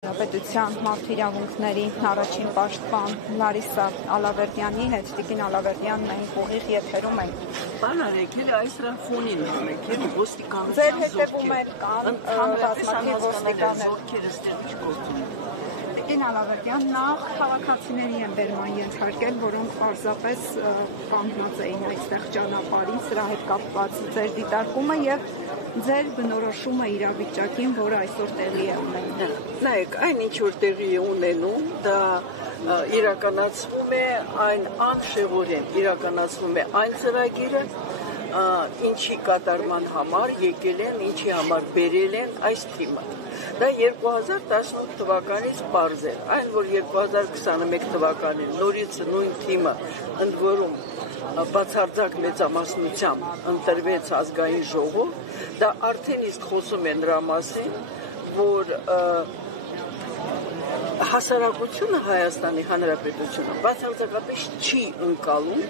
Պետության մարդու իրավունքների առաջին պաշտպան Լարիսա Ալավերդյանի հետ Տիկին Ալավերդյանն ենք ուղիղ եթերում ենք։ Բան արեք, հենց այս ֆոնին եք, ոստիկանության ձեր հետևումեր կան բազմաթիվ ոստիկաններ։ Տիկին Ալավերդյան, նախ քաղաքացիների են բերման ենթարկել, որոնք պարզապես կանգնած էին այստեղ ճանապարհին, սրա հետ կապված ձեր դիտարկումը եւ ձեր բնորոշումը իրավիճակին, որը այսօր տեղի է ունենում։ Նայեք, այն ինչ որ տեղի է ունենում, դա իրականացվում է այն անշեղորեն, իրականացվում է այն ծրագիրը, ինչի կատարման համար եկել են, ինչի համար բերել են այս թիմը։ Դա 2018 թվականից պարզ է, այն որ 2021 թվականին նորից նույն թիմը ընդ որում բացարձակ մեծամասնությամբ ընտրվեց ազգային ժողով, դա արդեն իսկ խոսում է նրա մասին, որ հասարակությունը Հայաստանի Հանրապետությունը բացարձակապես չի ընկալում,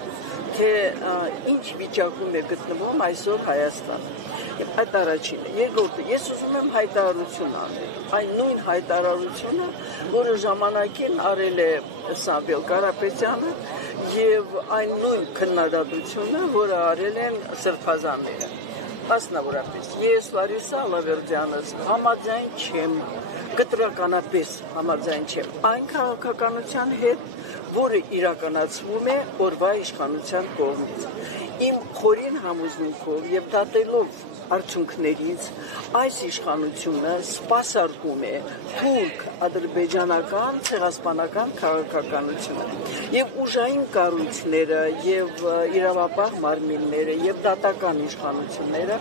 թե ինչ վիճակում է գտնվում այսօր Հայաստանը։ Այդ առաջինը։ Երկրորդը, ես ուզում եմ հայտարարություն անել։ Այն նույն հայտարարությունը, որը ժամանակին արել է Սամվել Կարապետյանը եւ այն նույն քննադատությունը, որը արել են սրբազանները։ Մասնավորապես, ես Լարիսա Ալավերդյանս համաձայն չեմ, կտրականապես համաձայն չեմ այն քաղաքականության հետ, որը իրականացվում է օրվա իշխանության կողմից։ Իմ խորին համոզմունքով եւ դատելով արդյունքներից այս իշխանությունը սպասարկում է թուրք ադրբեջանական ցեղասպանական քաղաքականությունը եւ ուժային կառույցները եւ իրավապահ մարմինները եւ դատական իշխանությունները,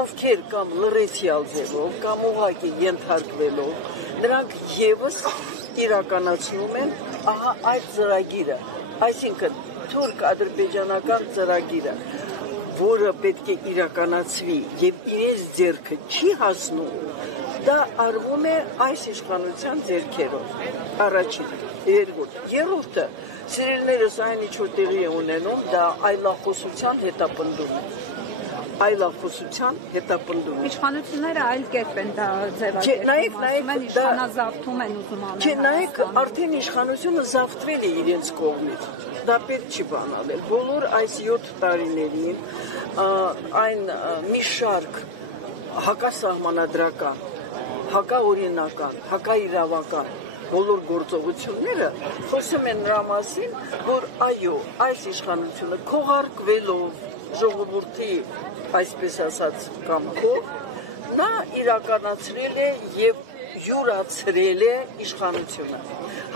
ովքեր կամ լռեցյալ ձևով կամ ուղղակի ենթարկվելով, նրանք եւս իրականացնում են ահա այդ ծրագիրը, այսինքն թուրք-ադրբեջանական ծրագիրը, որը պետք է իրականացվի եւ իրենց ձեռքը չի հասնում, դա արվում է այս իշխանության ձեռքերով։ Առաջինը, երրորդը, սիրելիներս այն ինչ որ տեղի է ունենում, դա այլախոսության հետապնդում է։ Այլախոսության հետապնդում է։ Իշխանությունները այլ կերպ են դա ձևակերպում, ասում են իշխանազավթում են ուզում անել։ Չէ, նայեք, արդեն իշխանությունը զավթվել է իրենց կողմից։ Դա պետք չի բանալել։ Բոլոր այս 7 տարիներին այն մի շարք հակասահմանադրական, հակաօրինական, հակաիրավական բոլոր գործողությունները խոսում են նրա մասին, որ այո, այս իշխանությունը քողարկվելով ժողովրդի, այսպես ասած, կամքով, նա իրականացրել է եւ յուրացրել է իշխանությունը։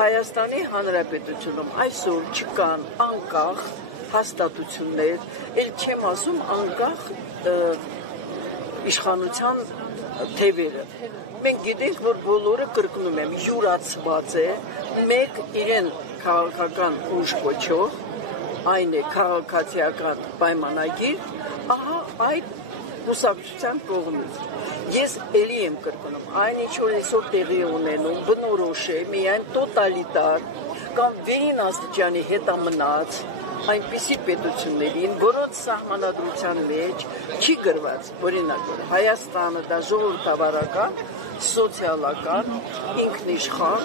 Հայաստանի Հանրապետությունում այսօր չկան անկախ հաստատություններ, ել չեմ ասում անկախ իշխանության թևերը։ Մենք գիտենք, որ բոլորը կրկնում եմ, յուրացված է, մեկ իրեն քաղաքական ուժ կոչող, այն է քաղաքացիական պայմանագիր, ահա այդ կուսակցության կողմից։ Ես էլի եմ կրկնում, այն ինչ որ այսօր տեղի է ունենում, բնորոշ է միայն տոտալիտար կամ վերին աստիճանի հետամնաց այնպիսի պետություններին, որոնց սահմանադրության մեջ չի գրված, օրինակ, Հայաստանը դա ժողովրդավարական, սոցիալական, ինքնիշխան,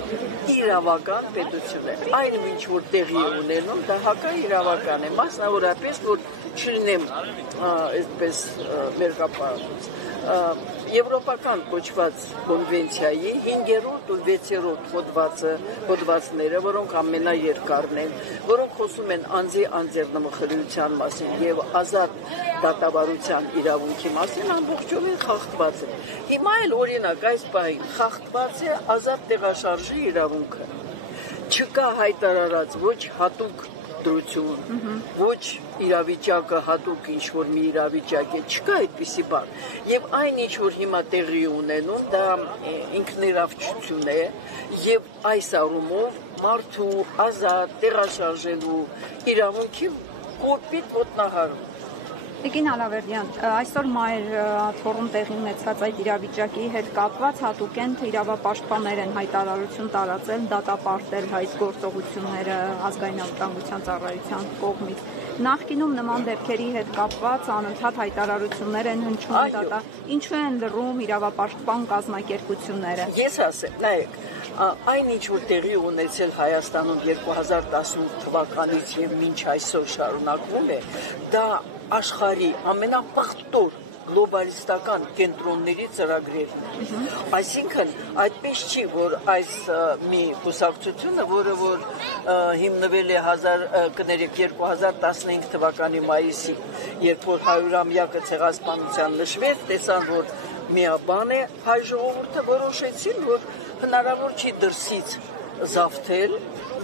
իրավական պետություն է։ Այն ինչ որ տեղի է ունենում, դա հակաիրավական է, մասնավորապես, որ չլինեմ այսպես մերկապարուց։ Եվրոպական կոչված կոնվենցիայի 5-րդ ու 6-րդ հոդվածները, որոնք ամենաերկարն են, որոնք խոսում են անձի անձեռնմխելիության մասին եւ ազատ դատավարության իրավունքի մասին, ամբողջովին խախտված է։ Հիմա էլ օրինակ այս բանը խախտված է ազատ տեղաշարժի իրավունքը։ Չկա հայտարարած ոչ հատուկ դրություն, ոչ իրավիճակը հատուկ ինչ-որ մի իրավիճակ է, չկա այդպիսի բան։ Եվ այն ինչ-որ հիմա տեղի ունենում, դա ինքներավչություն է եւ այս առումով մարդու ազատ տեղաշարժելու իրավունքի կորպիտ ոտնահարում։ Տիկին Ալավերդյան, այսօր մայր թորում տեղի ունեցած այդ իրավիճակի հետ կապված հատուկենտ իրավապաշտպաններ են հայտարարություն տարածել, դատապարտել հայտ գործողությունները ազգային անվտանգության ծառայության կողմից։ Նախկինում նման դեպքերի հետ կապված անընդհատ հայտարարություններ են հնչում, ինչու են լռում իրավապաշտպան կազմակերպությունները։ Ես ասեմ, նայեք, այն ինչ որ տեղի ունեցել Հայաստանում 2018 թվականից եւ մինչ այսօր շարունակվում է, դա աշխարհի ամենապղտոր գլոբալիստական կենտրոնների ծրագրերն են։ Այսինքն, այդպես չի, որ այս մի կուսակցությունը, որը որ հիմնվել է 2015 թվականի մայիսի, երբ որ 100-ամյակը ցեղասպանության նշվեց, տեսան, որ միաբան է հայ ժողովուրդը, որոշեցին, որ հնարավոր չի դրսից զավթել,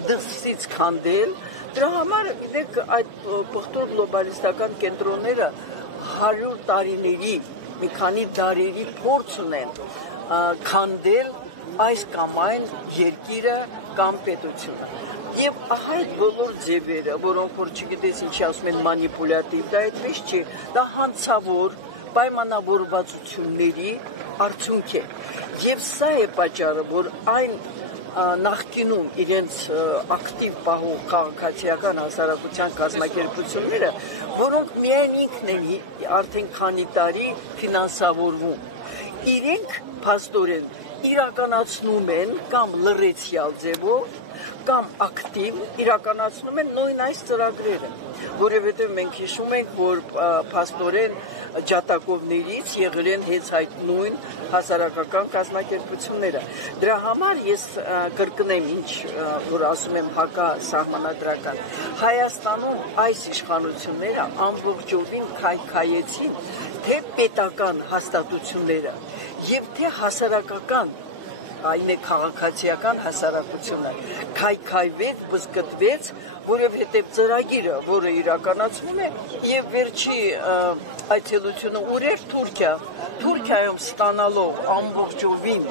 դրսից քանդել։ Դրա համար, գիտեք, այդ պղտոր գլոբալիստական կենտրոնները 100 տարիների, մի քանի դարերի փորձ ունեն քանդել այս կամ այն երկիրը կամ պետությունը։ Եվ այդ բոլոր ձևերը, որոնք որ չգիտես ինչի ասում են մանիպուլյատիվ, դա այդպես չի, դա հանցավոր պայմանավորվածությունների արդյունք է։ Եվ սա է պատճառը, որ այն նախկինում իրենց ակտիվ պահող քաղաքացիական հասարակության կազմակերպությունները, որոնք միայն ինքն են արդեն քանի տարի ֆինանսավորվում, իրենք փաստորեն իրականացնում են կամ լռեցյալ ձևով կամ ակտիվ իրականացնում են նույն այս ծրագրերը, որովհետև մենք հիշում ենք, որ փաստորեն ջատագովներից եղել են հենց այդ նույն հասարակական կազմակերպությունները։ Դրա համար ես կրկնեմ, ինչ որ ասում եմ հակասահմանադրական, Հայաստանում այս իշխանությունները ամբողջովին քայքայեցին թե պետական հաստատությունները եւ թե հասարակական, այն է քաղաքացիական հասարակությունը, քայքայվեց, բզկտվեց, որովհետև ծրագիրը, որը իրականացվում է, եւ վերջի այցելությունը ուր էր Թուրքիայում ստանալով ամբողջովին,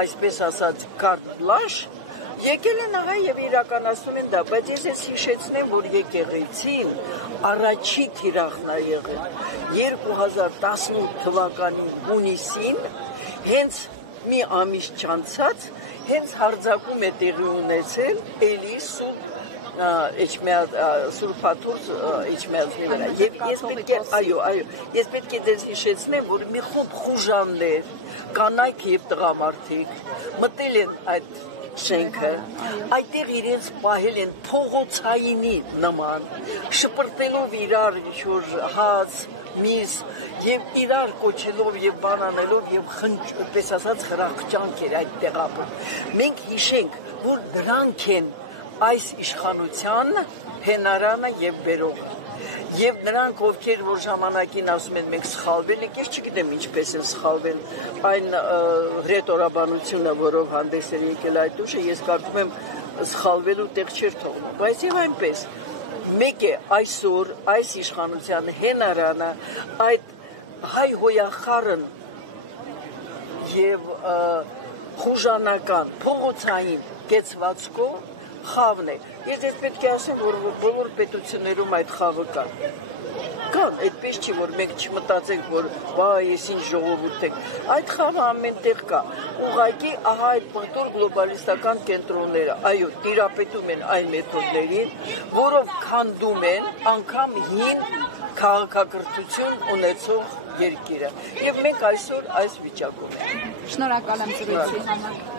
այսպես ասած, կարտ բլանշ, եկել են ահա եւ իրականացնում են դա, բայց ես հիշեցնեմ, որ եկեղեցին առաջի թիրախն է եղել 2018 թվականի հունիսին, հենց մի ամիս չանցած, հենց հարձակում է տեղի ունեցել էլի Սուրբաթուր Էջմիածնի վրա։ Եվ ես պետք է դες հիշեցնեմ, որ մի խումբ խուժաններ, կանայք եւ տղամարդիկ մտել են այդ շենքը, այդտեղ իրենց պահել են փողոցայինի նման, շպրտելով իրար ինչ-որ հաց, միս եւ իրար կոչելով եւ բանանելով եւ պես ասած խրախճանք էր այդ տեղապը։ Մենք հիշենք, որ դրանք են այս իշխանության հենարանը եւ բերողը։ Եվ նրանք, ովքեր որ ժամանակին ասում են մենք սխալվել ենք, ես չգիտեմ ինչպես են սխալվել, այն ռետորաբանությունը, որով հանդես էր եկել այդ ուժը, ես կարծում եմ սխալվելու տեղ չէր թողնում, բայց եւ այնպես մեկ է այսօր այս իշխանության հենարանը այդ հայ հոյախառն եւ խուժանական փողոցային կեցվածքով խավն է։ Ես ես պետք է ասեմ, որ բոլոր պետություններում այդ խավը կա։ Կան, այդպես չի, որ մենք չմտածենք, որ բա ես ինչ ժողովուրդ եք։ Այդ խավը ամենտեղ կա։ Ուղղակի ահա այդ պղտոր գլոբալիստական կենտրոնները, այո, տիրապետում են այն մեթոդներին, որով քանդում են անգամ հին քաղաքակրթություն ունեցող երկիրը։ Եվ մենք այսօր այս վիճակում ենք։ Շնորհակալ եմ զրույցի համար։